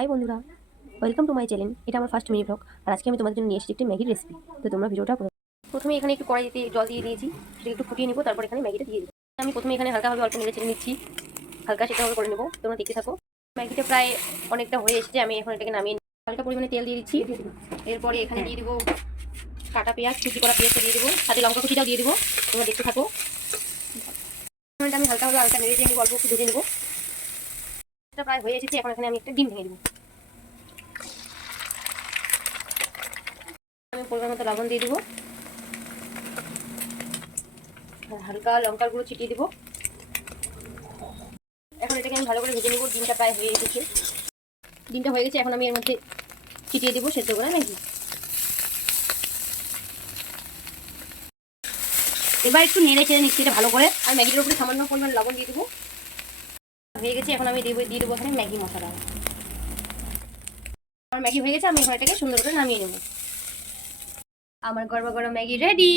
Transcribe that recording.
High বন্ধুরা, welcome to my channel. এটা আমার ফার্স্ট মিনি ব্লগ। আর আজকে আমি তোমাদের জন্য নিয়ে এসেছি একটি ম্যাগির রেসিপি। তো তোমরা ভিডিওটা প্রথমে এখানে একটু কড়াইতে জল দিয়ে দিয়েছি, সেটা একটু ফুটিয়ে নিবো, তারপর এখানে ম্যাগিটা দিয়ে দেবো। আমি প্রথমে এখানে হালকাভাবে অল্প নেড়ে চেড়ে নিচ্ছি, হালকা সেটাভাবে করে নেবো। তোমরা দেখতে থাকো। ম্যাগিটা প্রায় অনেকটা হয়ে এসেছে, আমি এখন এটাকে নামিয়ে হালকা পরিমাণে তেল দিয়ে দিচ্ছি। এরপরে এখানে দিয়ে দেবো কাটা পেঁয়াজ, কুচি করা পেঁয়াজটা দিয়ে দেবো, সাথে লঙ্কা কুচিটাও দিয়ে দেবো। তোমরা দেখতে থাকো। আমি হালকা নেড়ে চেড়ে নেবো, অল্প একটু ভেজে নেবো। এটা প্রায় হয়ে এসেছে, এখন এখানে আমি একটা ডিম ভেঙে দেবো। আমি পরিমাণ মতো লবণ দিয়ে দেবো, হালকা লঙ্কার গুঁড়ো ছিটিয়ে দেবো। এখন এটাকে আমি ভালো করে ভেজে নেবো। ডিমটা প্রায় হয়ে এসেছে, ডিমটা হয়ে গেছে। এখন আমি এর মধ্যে ছিটিয়ে দেবো সেদ্ধ করে ম্যাগি। এবার একটু নেড়ে চেড়ে নিচ্ছি এটা ভালো করে। আর ম্যাগিটার উপরে সামান্য পরিমাণ লবণ দিয়ে দেবো। হয়ে গেছে, এখন আমি দিয়ে দেবো এখানে ম্যাগি মশলা। আমার ম্যাগি হয়ে গেছে, আমি এখন এটাকে সুন্দর করে নামিয়ে নেবো। আমার গরম গরম ম্যাগি রেডি।